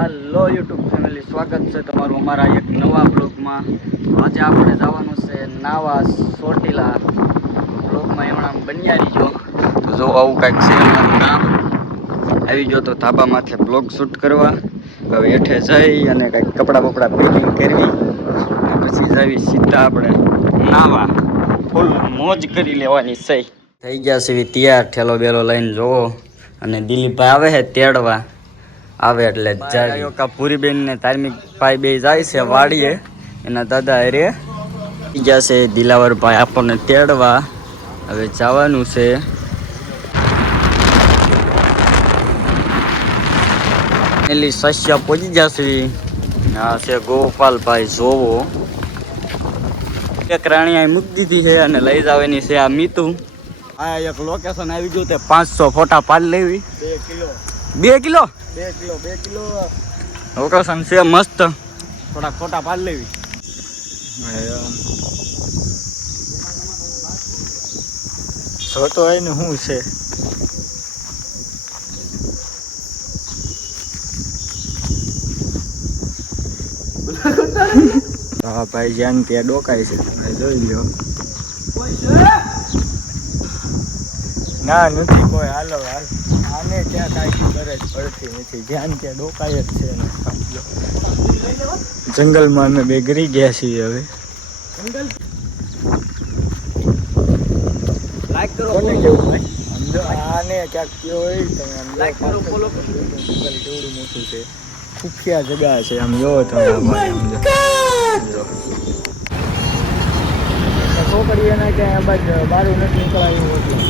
હાલો YouTube family, સ્વાગત છે તમારું અમારા એક નવા બ્લોગમાં. આજે આપણે જવાનું છે નાવા ચોટીલા. બ્લોગમાં એમણા બન્યા રહીજો. તો જો આવું કાંઈક છે અમારું કામ. આવી ગયો તો ધાબા માથે બ્લોગ શૂટ કરવા. હવે હેઠે જઈ અને કાંઈક કપડાં બપડા પેકિંગ કરવી અને પછી જવી સીધા આપણે નાવા. ફૂલ મોજ કરી લેવાની સહી. થઈ ગયા છે તૈયાર, ઠેલો બેલો લઈને જોવો. અને દિલીપભાઈ આવે છે તેડવા. આવે એટલે જાય પૂરીબેન ને ધાર્મિક ભાઈ બે જાય છે વાડીએ એના દાદા અરે ગયા છે. દિલાવરભાઈ આપણને તેડવા હવે જવાનું છે. એલી સસ્યા પહોંચી જશે. આ છે ગોપાલભાઈ જોવો. એક રાણી અહીં મૂકી દીધી છે અને લઈ જવાની છે આ મીતુ. આ એક લોકેશન આવી ગયું, તે 500 ફોટા પાડી લેવી. 2 કિલો લોકેશન છે મસ્ત. થોડાક ફોટા પાડી લેવી. જોતો હોય ને શું છે. હા ભાઈ, જ્યાં ત્યાં ડોકાય છે, જોઈ લો. ના નથી કોઈ. હાલો હાલ, આને ક્યાં કાંઈ ગરજ પડતી નથી. જ્યાં ત્યાં ડોકાય જ છે. જંગલમાં અમે બે ગરી ગયા છીએ. હવે લાઈક કરો, કોને કેવું ભાઈ? આને ક્યાંક કયો હોય તમે આમ લાઈક કરો, ફોલો કરો. જંગલ કેવડું મોટું છે, ખુફિયા જગ્યા છે. આમ જોવો તમે છોકરી એના ક્યાંય બાજુ બારું નથી નીકળાયું હતું.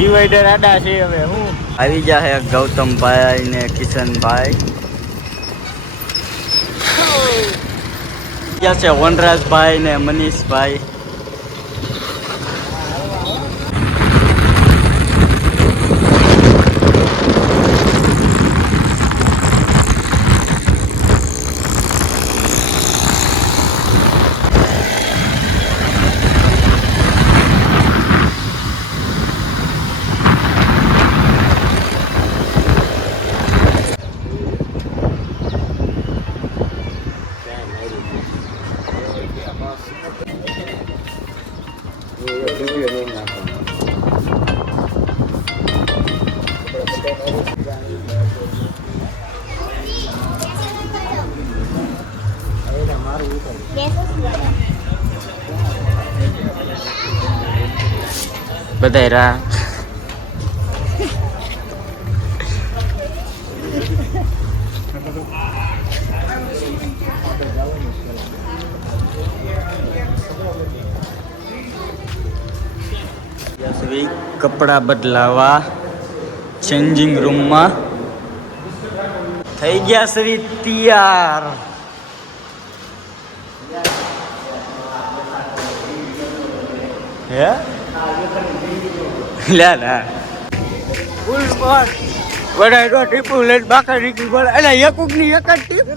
ડિવાઈડર આડા છે. હવે હું આવી ગયા છે ગૌતમભાઈ ને કિશનભાઈ. ગયા છે વનરાજભાઈ ને મનીષભાઈ. બધા રા કપડા બદલાવા ચેન્જિંગ રૂમમાં થઈ ગયા શ્રી તૈયાર. હે લે ના ફૂલ પર વડાઈ રો ટીપુ લેટ બાકા નીકળી બોલ. એટલે એકુક ની એક જ ટીપ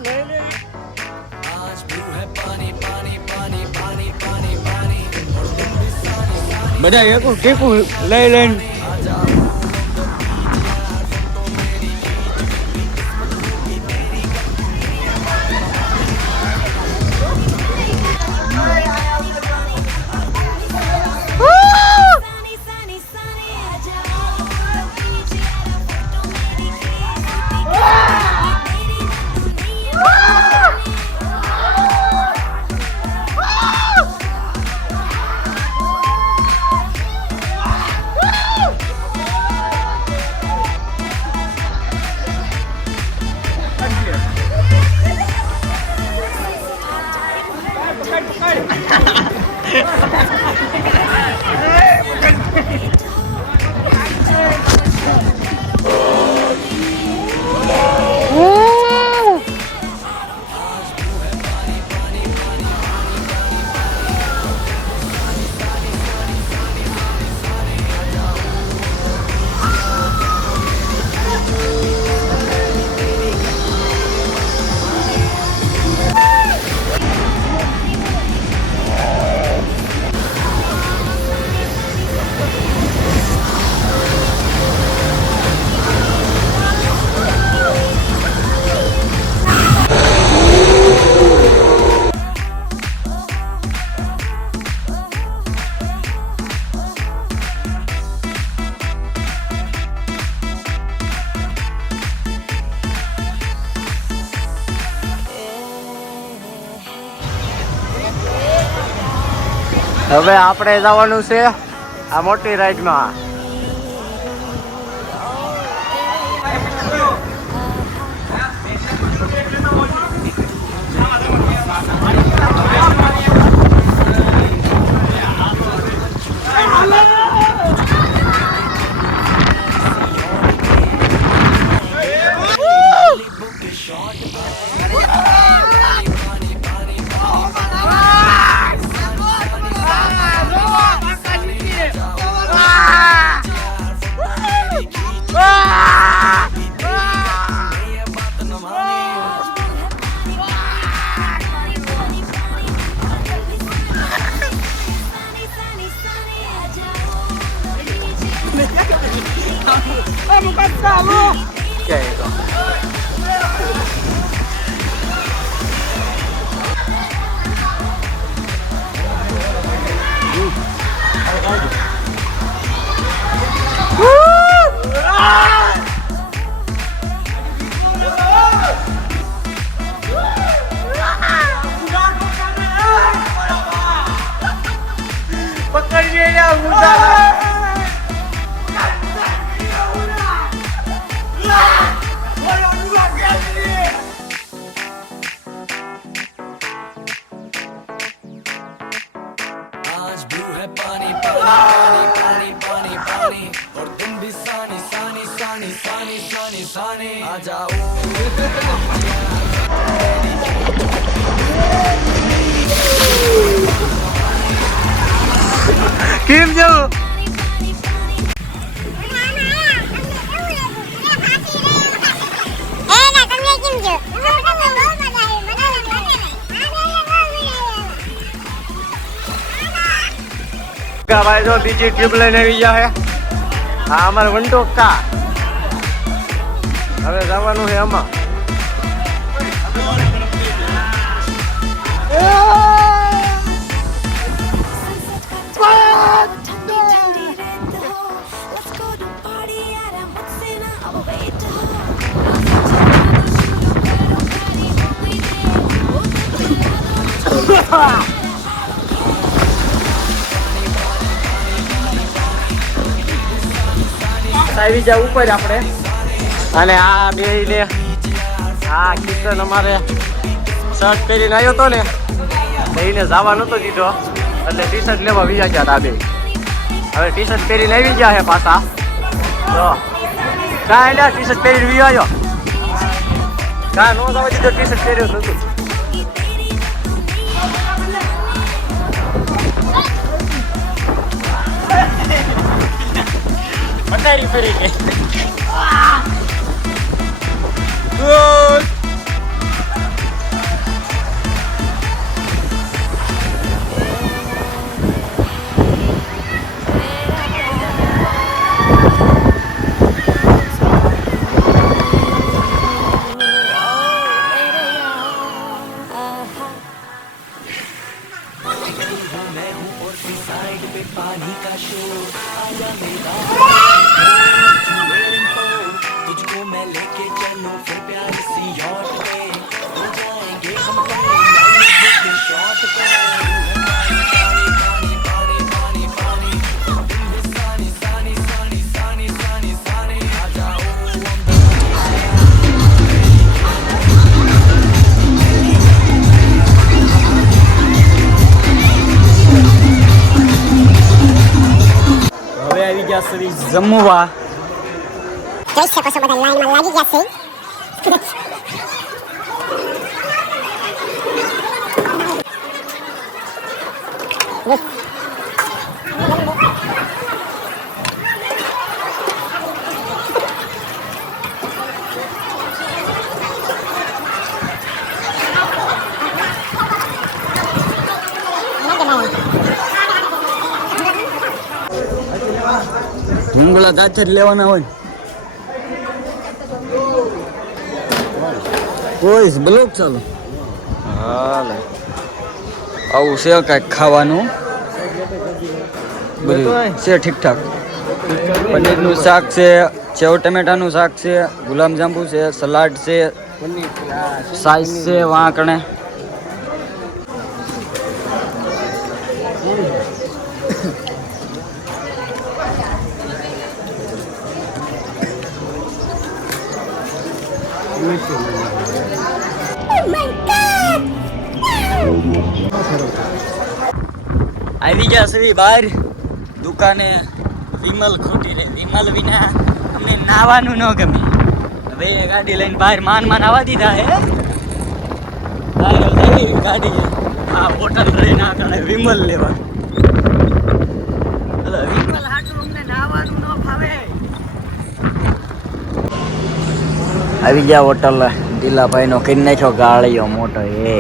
બધા એકુક ટીપુ લઈ લઈને હવે આપણે જવાનું છે આ મોટી રાઈડમાં. કેમ જવું? ભાઈ જો બીજી ટ્યુબ લઈને આવી ગયા હે. હા અમારે વંટોકા હવે જવાનું છે આમાં. આવી જા ઉપર આપણે. અને આ બે ને આ કિશન અમારે શર્ટ પહેરીને આવ્યો હતો ને એને જવા નતો દીધો એટલે ટી શર્ટ લેવા વીજા ગયા હતા બે. હવે ટી શર્ટ પહેરીને આવી ગયા છે પાછા. તો કાંઈ ના ટી શર્ટ પહેરીને વી આવ્યો કાં નો જવા દીધો. ટી શર્ટ પહેર્યો નતું. પટારી ફરી ગઈ. જમવા જોઈ શકો છો બધા લાઈનમાં લાગી ગયા છે. ઢીંગલા જાતે જ લેવાના હોય. કોઈ બ્લોક ચાલો. હાલે આવું છે કાંઈક ખાવાનું. બધું છે ઠીકઠાક. પનીરનું શાક છે, સેવ ટમેટાનું શાક છે, ગુલાબજાંબુ છે, સલાડ છે, સાઈઝ છે વાંકણે. આવી ગયા છે બહાર દુકાને. વિમલ ખોટી રે, વિમલ વિના અમને નાવાનું ન ગમે. હવે એ ગાડી લઈને બહાર માન આવવા દીધા હે. બહાર લઈ ગાડી આ હોટલ લઈને આગળ વિમલ લેવા. વિમલ હાટું અમને નાવાનું ન ફાવે. આવી ગયા હોટલ દિલાભાઈ નો કરી નાખ્યો ગાળિયો મોટો. એ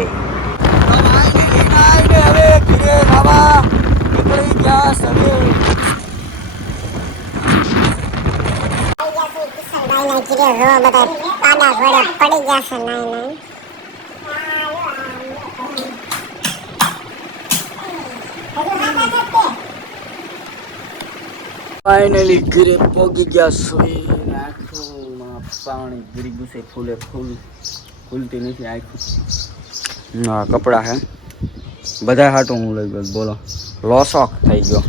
હવે ઘરે ખાવા નીકળી ગયા સવે. ફાઇનલી ઘરે પહોંચી ગયા છે. આંખોમાં પાણી ગરી ગયું છે ફૂલે ફૂલ. ખુલતી નથી આંખું. ના કપડા હે બધા હાટું હું લઈ ગયો. બોલો લોસોક થઈ ગયો.